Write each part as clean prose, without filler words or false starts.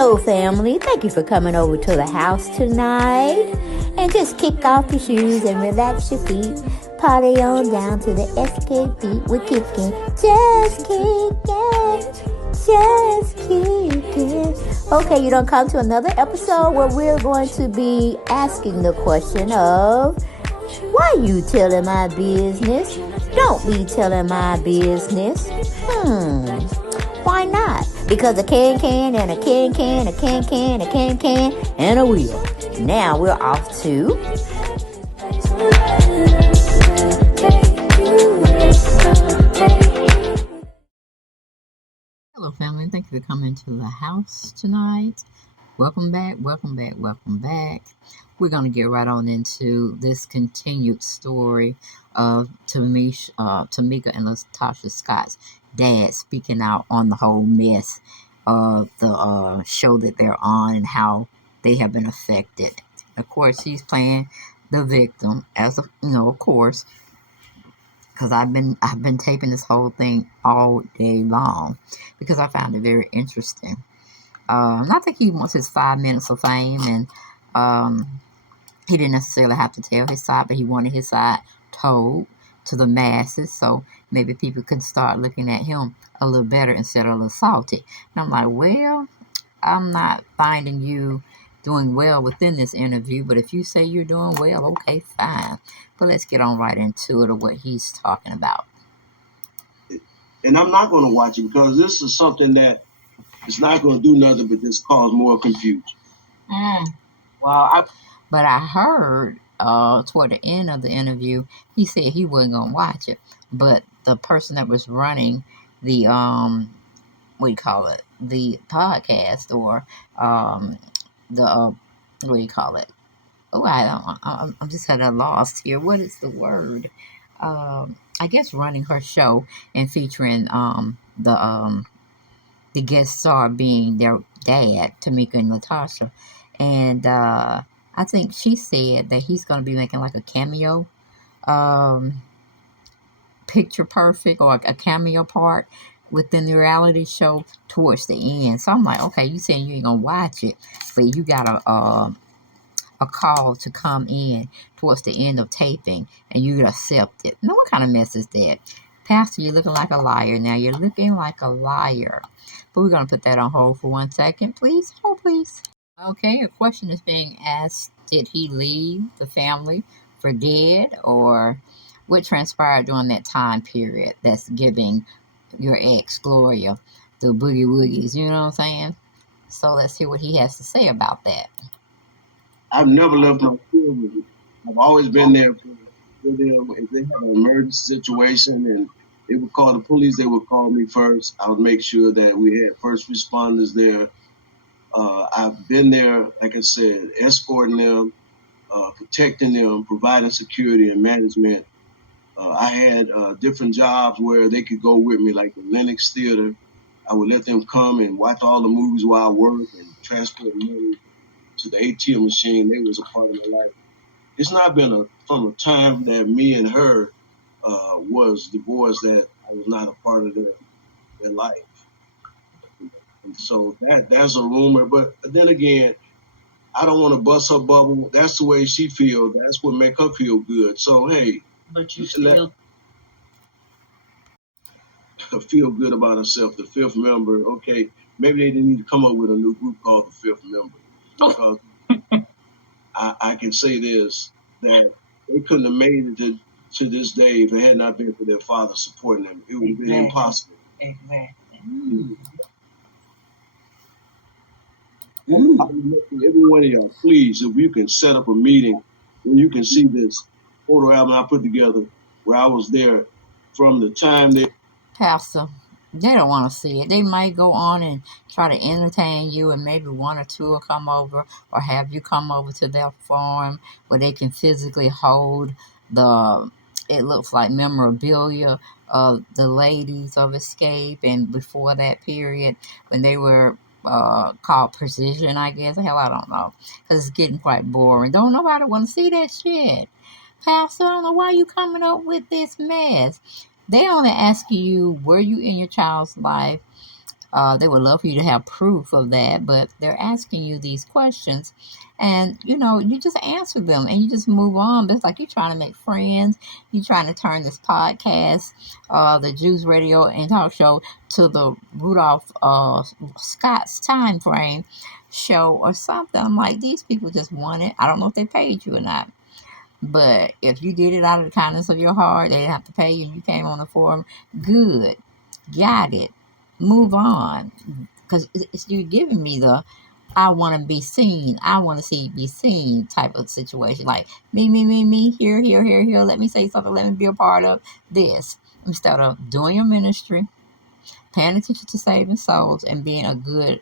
Hello, family. Thank you for coming over to the house tonight. And just kick off your shoes and relax your feet. Party on down to the SK beat. We're kicking. Just kicking. Just kicking. Okay, you don't come to another episode where we're going to be asking the question of, why you telling my business? Don't be telling my business. Why not? Because a can and a can, a can, and a wheel. Now we're off to... Hello, family. Thank you for coming to the house tonight. Welcome back. We're going to get right on into this continued story of Tamika and Latasha Scott's dad speaking out on the whole mess of the show that they're on and how they have been affected. Of course, he's playing the victim, as of course, because I've been taping this whole thing all day long because I found it very interesting. I think he wants his 5 minutes of fame, and he didn't necessarily have to tell his side, but he wanted his side told to the masses, so maybe people could start looking at him a little better instead of a little salty. And I'm like, well, I'm not finding you doing well within this interview, but if you say you're doing well, okay, fine. But let's get on right into it of what he's talking about. And I'm not going to watch it because this is something that is not going to do nothing but just cause more confusion. But I heard toward the end of the interview, he said he wasn't going to watch it. But the person that was running the, the podcast or I'm just kind of lost here. What is the word? I guess running her show and featuring the guest star being their dad, Tamika and Latasha. And I think she said that he's going to be making like a cameo, picture perfect, or a cameo part within the reality show towards the end. So I'm like, okay, you saying you ain't going to watch it, but you got a call to come in towards the end of taping, and you accept it. Now, what kind of mess is that? Pastor, you're looking like a liar. Now, you're looking like a liar. But we're going to put that on hold for 1 second, please. Hold, please. Okay, a question is being asked. Did he leave the family for dead, or what transpired during that time period that's giving your ex, Gloria, the boogie woogies, you know what I'm saying? So let's hear what he has to say about that. I've never left my children. I've always been there for them. If they had an emergency situation and they would call the police, they would call me first. I would make sure that we had first responders there. I've been there, like I said, escorting them, protecting them, providing security and management. I had different jobs where they could go with me, like the Lenox Theater. I would let them come and watch all the movies while I work and transport money to the ATM machine. They was a part of my life. It's not been from a time that me and her was divorced that I was not a part of their life. And so that's a rumor. But then again, I don't want to bust her bubble. That's the way she feels. That's what make her feel good. So, hey. But you still feel good about herself. The fifth member, okay, maybe they didn't need to come up with a new group called the fifth member. Because I can say this, that they couldn't have made it to this day if it had not been for their father supporting them. It would have been impossible. Exactly. Every one of y'all, please, if you can set up a meeting where you can see this photo album I put together where I was there from the time they... Pastor, they don't want to see it. They might go on and try to entertain you, and maybe one or two will come over or have you come over to their farm where they can physically hold it looks like memorabilia of the ladies of Escape and before that period when they were called Precision, I guess. Hell, I don't know. Because it's getting quite boring. Don't nobody want to see that shit. Pastor, I don't know why you coming up with this mess. They only ask you, were you in your child's life They would love for you to have proof of that, but they're asking you these questions, and you just answer them and you just move on. But it's like you're trying to make friends. You're trying to turn this podcast, the Jews Radio and Talk Show, to the Rudolph Scott's time frame show or something. I'm like, these people just want it. I don't know if they paid you or not. But if you did it out of the kindness of your heart, they didn't have to pay you. You came on the forum. Good. Got it. Move on. Because you're giving me the I want to be seen. I want to see be seen type of situation. Like me, here, here, here, here. Let me say something. Let me be a part of this. Instead of doing your ministry, paying attention to saving souls, and being a good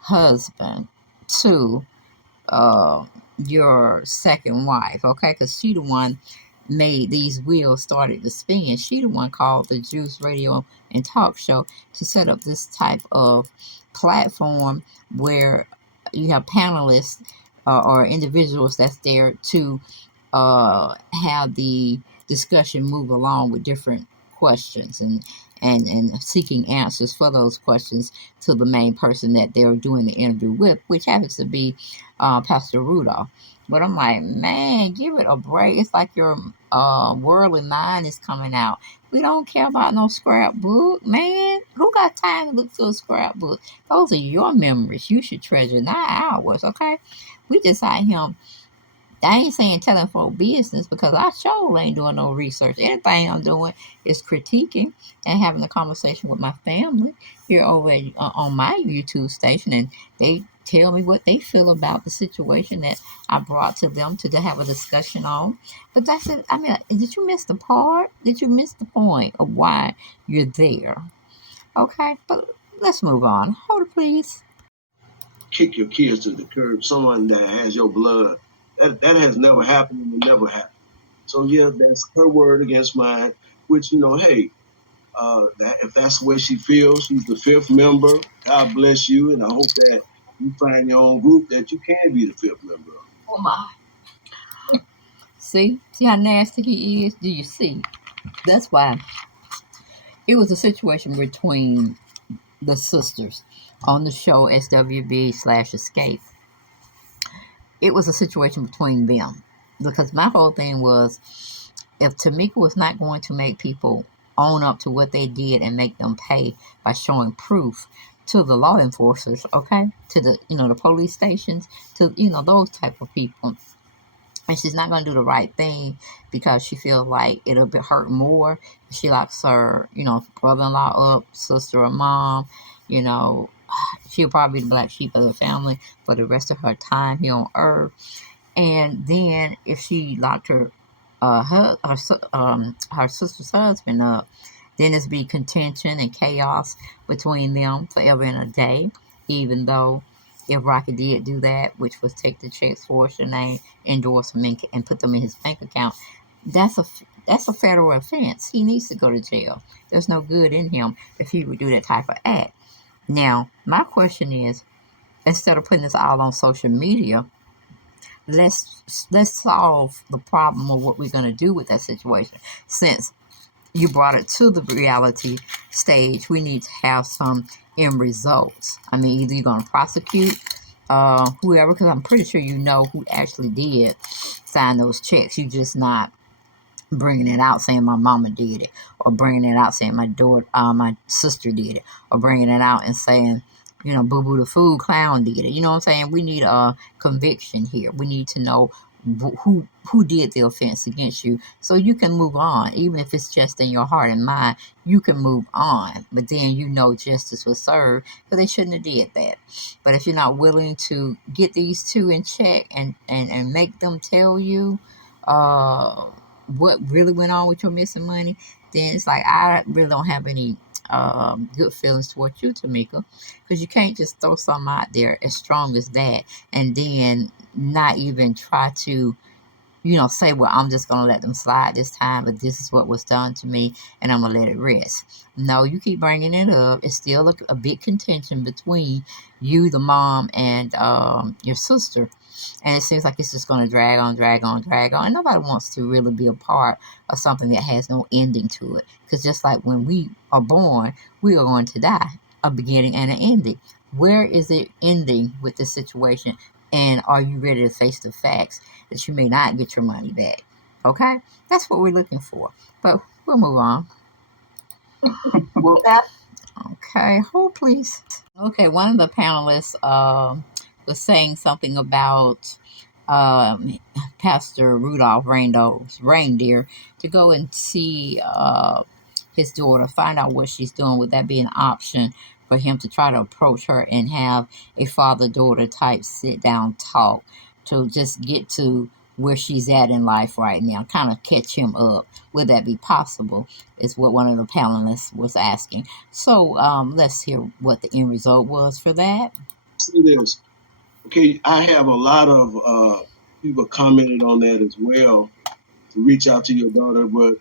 husband to uh, your second wife, okay? Because she the one made these wheels started to spin. She the one called the Juice Radio and Talk Show to set up this type of platform where you have panelists or individuals that's there to have the discussion move along with different questions and seeking answers for those questions to the main person that they're doing the interview with, which happens to be Pastor Rudolph. But I'm like, man, give it a break. It's like your worldly mind is coming out. We don't care about no scrapbook, man. Who got time to look through a scrapbook? Those are your memories. You should treasure, not ours, okay? We just out here. I ain't saying telling folk business because I sure ain't doing no research. Anything I'm doing is critiquing and having a conversation with my family here over on my YouTube station, and they tell me what they feel about the situation that I brought to them to have a discussion on. But that's it. I mean, did you miss the part? Did you miss the point of why you're there? Okay, but let's move on. Hold it, please. Kick your kids to the curb. Someone that has your blood. That has never happened and will never happen. So yeah, that's her word against mine. Which hey, that if that's the way she feels, she's the fifth member. God bless you, and I hope that you find your own group that you can be the fifth member of. Oh my. See how nasty he is? Do you see? That's why it was a situation between the sisters on the show SWB/Escape. It was a situation between them because my whole thing was if Tamika was not going to make people own up to what they did and make them pay by showing proof to the law enforcers, okay, to the the police stations, to those type of people, and she's not going to do the right thing because she feels like it'll be hurt more. She locks her, brother-in-law up, sister or mom, you know, she'll probably be the black sheep of the family for the rest of her time here on earth. And then if she locked her sister's husband up, then it's be contention and chaos between them forever and a day. Even though if Rocky did do that, which was take the checks, forge the name, endorse them, and put them in his bank account, that's a federal offense. He needs to go to jail. There's no good in him if he would do that type of act. Now, my question is, instead of putting this all on social media, let's solve the problem of what we're going to do with that situation. Since you brought it to the reality stage, we need to have some end results. I mean, either you're going to prosecute whoever, because I'm pretty sure you know who actually did sign those checks. You just not bringing it out saying my mama did it, or bringing it out saying my sister did it, or bringing it out and saying, Boo Boo the food clown did it. You know what I'm saying? We need a conviction here. We need to know who did the offense against you, so you can move on. Even if it's just in your heart and mind, you can move on. But then justice was served, because they shouldn't have did that. But if you're not willing to get these two in check and make them tell you what really went on with your missing money, then it's like I really don't have any good feelings towards you, Tamika, because you can't just throw something out there as strong as that and then not even try to, say, well, I'm just going to let them slide this time, but this is what was done to me and I'm going to let it rest. No, you keep bringing it up. It's still a big contention between you, the mom, and your sister. And it seems like it's just going to drag on, drag on, drag on. And nobody wants to really be a part of something that has no ending to it. Because just like when we are born, we are going to die. a beginning and an ending. Where is it ending with this situation? And are you ready to face the facts that you may not get your money back? Okay? That's what we're looking for. But we'll move on. Well, Okay, hold please. Okay, one of the panelists was saying something about Pastor Rudolph Randall's reindeer to go and see his daughter, find out what she's doing. Would that be an option for him to try to approach her and have a father-daughter type sit-down talk to just get to where she's at in life right now, kind of catch him up? Would that be possible? Is what one of the panelists was asking. So let's hear what the end result was for that. see this. Okay, I have a lot of people commented on that as well to reach out to your daughter, but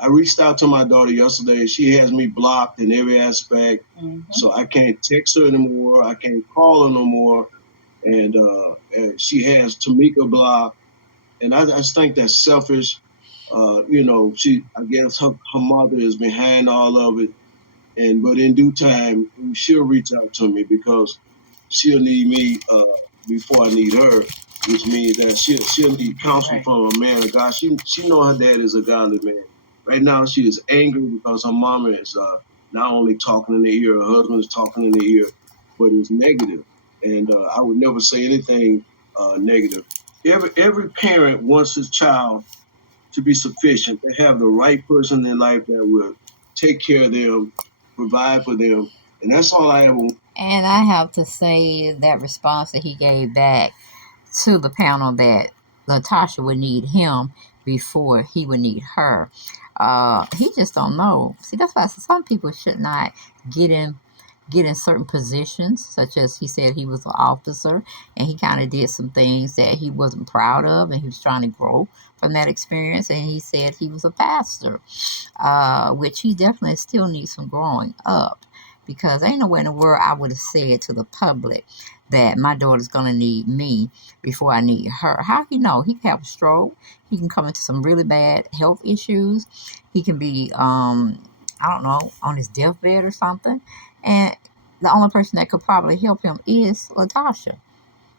I reached out to my daughter yesterday. She has me blocked in every aspect, so I can't text her anymore. I can't call her no more, and she has Tamika blocked, and I just think that's selfish. I guess her mother is behind all of it, but in due time, she'll reach out to me because she'll need me before I need her, which means that she'll need counsel from a man of God. She know her dad is a godly man. Right now, she is angry because her mama is not only talking in the ear, her husband is talking in the ear, but it's negative. And I would never say anything negative. Every parent wants his child to be sufficient, to have the right person in life that will take care of them, provide for them, and that's all I ever. And I have to say that response that he gave back to the panel, that Latasha would need him before he would need her. He just don't know. See, that's why some people should not get in certain positions, such as he said he was an officer and he kind of did some things that he wasn't proud of, and he was trying to grow from that experience. And he said he was a pastor, which he definitely still needs some growing up, because ain't nowhere in the world I would have said to the public that my daughter's gonna need me before I need her. How he know? He can have a stroke. He can come into some really bad health issues. He can be I don't know, on his deathbed or something. And the only person that could probably help him is Latasha.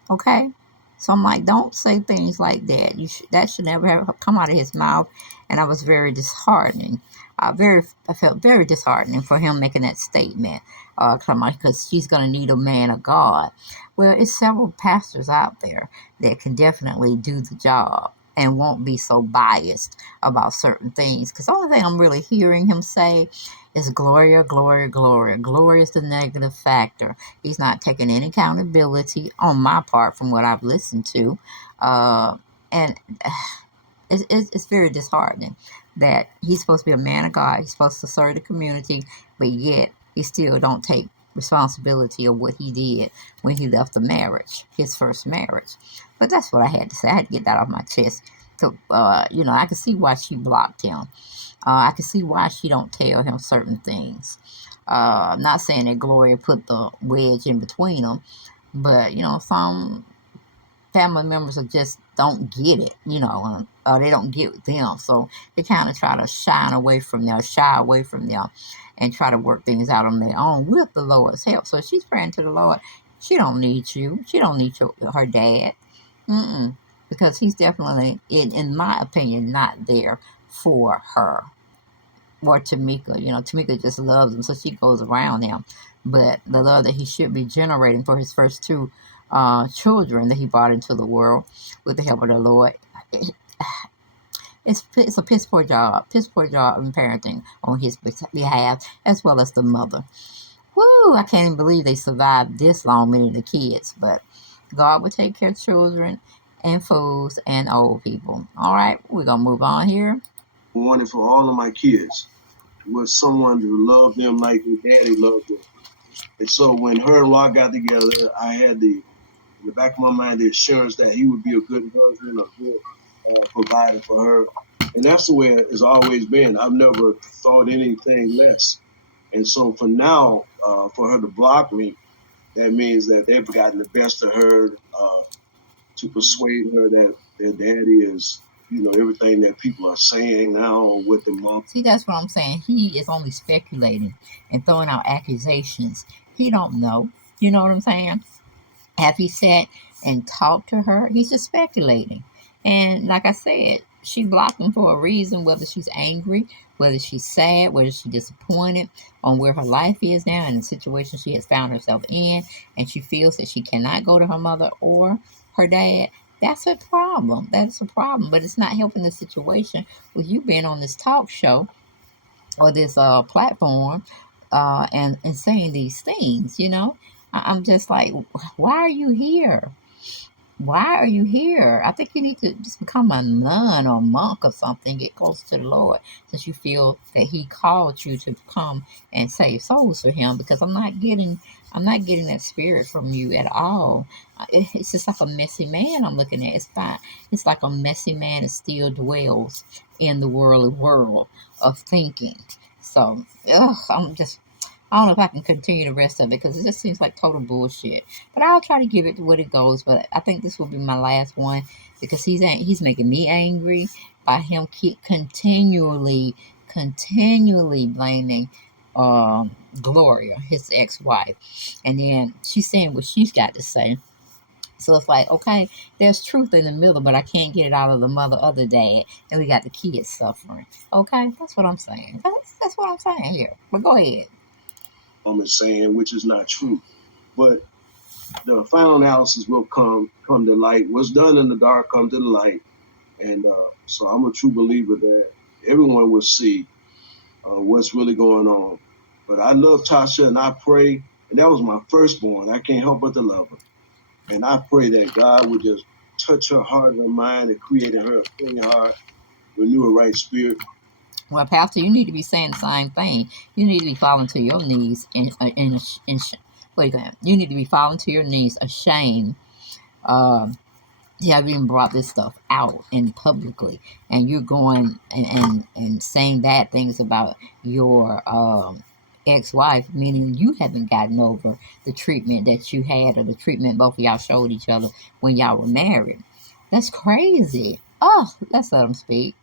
Okay? So I'm like, don't say things like that. That should never have come out of his mouth. And I was very disheartening. I felt very disheartening for him making that statement. Because she's going to need a man of God. Well, it's several pastors out there that can definitely do the job and won't be so biased about certain things. Because the only thing I'm really hearing him say is Gloria, Gloria, Gloria. Gloria is the negative factor. He's not taking any accountability on my part from what I've listened to. And it's very disheartening that he's supposed to be a man of God. He's supposed to serve the community, but yet he still don't take responsibility of what he did when he left the marriage, his first marriage. But that's what I had to say. I had to get that off my chest. So, I can see why she blocked him. I can see why she don't tell him certain things. I'm not saying that Gloria put the wedge in between them, but some family members just don't get it, they don't get them, so they kind of try to shy away from them, and try to work things out on their own with the Lord's help. So she's praying to the Lord. She don't need you. She don't need her dad. Because he's definitely, in my opinion, not there for her or Tamika. Tamika just loves him, so she goes around him. But the love that he should be generating for his first two children that he brought into the world with the help of the Lord, it's a piss poor job in parenting on his behalf, as well as the mother. Woo! I can't even believe they survived this long, many of the kids. But God will take care of children and fools and old people. All right, we're gonna move on here. Wanted for all of my kids was someone to love them like their daddy loved them. And so when her and Rock got together, I had in the back of my mind the assurance that he would be a good husband, a good provider for her. And that's the way it's always been. I've never thought anything less. And so for now, for her to block me, that means that they've gotten the best of her to persuade her that their daddy is, everything that people are saying now or what the mom. See, that's what I'm saying. He is only speculating and throwing out accusations. He don't know. You know what I'm saying? Have he sat and talked to her? He's just speculating. And like I said, she blocked him for a reason, whether she's angry, whether she's sad, whether she's disappointed on where her life is now and the situation she has found herself in, and she feels that she cannot go to her mother or her dad. That's a problem. That's a problem. But it's not helping the situation with you being on this talk show or this platform and saying these things, you know? I'm just like, why are you here? Why are you here? I think you need to just become a nun or monk or something, get close to the Lord, since you feel that He called you to come and save souls for Him. Because I'm not getting that spirit from you at all. It's just like a messy man I'm looking at. It's fine. It's like a messy man that still dwells in the worldly world of thinking. So, I'm just I don't know if I can continue the rest of it because it just seems like total bullshit. But I'll try to give it what it goes. But I think this will be my last one because he's making me angry by him keep continually blaming Gloria, his ex-wife, and then she's saying what she's got to say. So it's like, okay, there's truth in the middle, but I can't get it out of the mother or the dad, and we got the kids suffering. Okay, that's what I'm saying. That's what I'm saying here. But go ahead. Is saying, which is not true. But the final analysis will come to light. What's done in the dark comes to the light, and so I'm a true believer that everyone will see what's really going on. But I love Tasha, and I pray, and that was my firstborn. I can't help but to love her, and I pray that God would just touch her heart and her mind and create in her a clean heart, renew a right spirit. Well, Pastor, you need to be saying the same thing. You need to be falling to your knees you need to be falling to your knees ashamed. You have even brought this stuff out and publicly, and you're going and saying bad things about your ex-wife, meaning you haven't gotten over the treatment that you had or the treatment both of y'all showed each other when y'all were married. That's crazy. Oh, let's let them speak.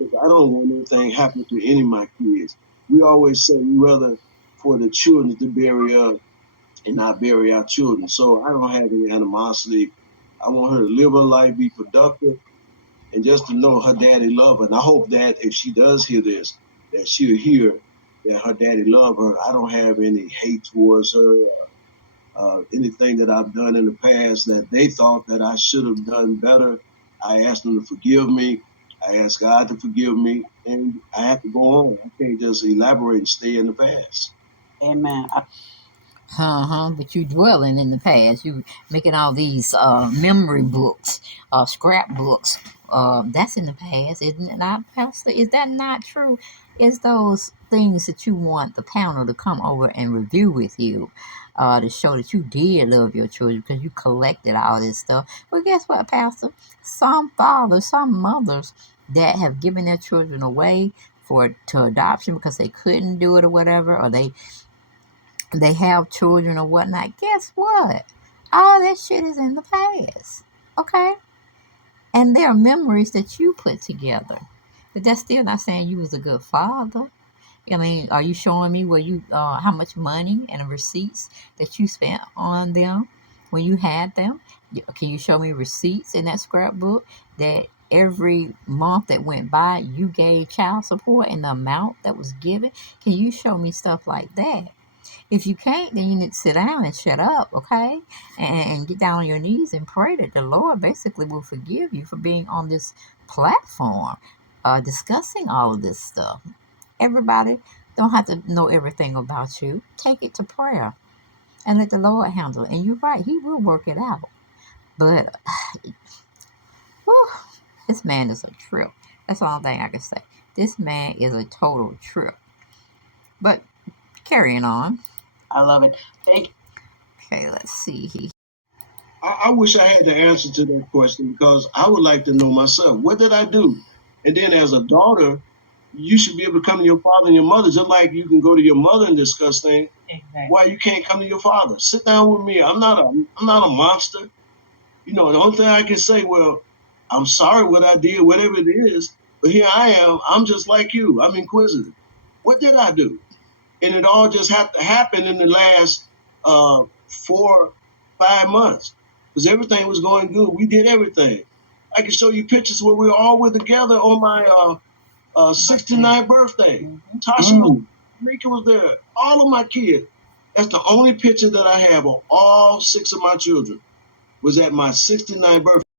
I don't want anything happen to any of my kids. We always say we rather for the children to bury us and not bury our children. So I don't have any animosity. I want her to live her life, be productive, and just to know her daddy love her. And I hope that if she does hear this, that she'll hear that her daddy love her. I don't have any hate towards her. Anything that I've done in the past that they thought that I should have done better, I asked them to forgive me. I asked God to forgive me, and I have to go on. I can't just elaborate and stay in the past. Amen. But you dwelling in the past. You making all these memory books, scrapbooks. That's in the past, isn't it not, Pastor? Is that not true? Is those things that you want the panel to come over and review with you, to show that you did love your children because you collected all this stuff? Well, guess what, Pastor? Some fathers, some mothers that have given their children away to adoption because they couldn't do it or whatever, or they have children or whatnot, guess what? All that shit is in the past. Okay? And there are memories that you put together. But that's still not saying you was a good father. I mean, are you showing me where you how much money and receipts that you spent on them when you had them? Can you show me receipts in that scrapbook that every month that went by you gave child support and the amount that was given? Can you show me stuff like that? If you can't, then you need to sit down and shut up, okay? And get down on your knees and pray that the Lord basically will forgive you for being on this platform, discussing all of this stuff. Everybody don't have to know everything about you. Take it to prayer and let the Lord handle it. And you're right, He will work it out. But whew, this man is a trip. That's the only thing I can say. This man is a total trip. But carrying on. I love it. Thank you. Okay, let's see. I wish I had the answer to that question because I would like to know myself. What did I do? And then as a daughter, you should be able to come to your father and your mother, just like you can go to your mother and discuss things. Exactly. Why you can't come to your father? Sit down with me. I'm not a monster. You know, the only thing I can say, well, I'm sorry what I did, whatever it is, but here I am. I'm just like you. I'm inquisitive. What did I do? and it all just had to happen in the last 4-5 months because everything was going good. We did everything. I can show you pictures where we all were together on my 69th birthday. Tasha was, Mika was there, all of my kids. That's the only picture that I have of all 6 of my children was at my 69th birthday.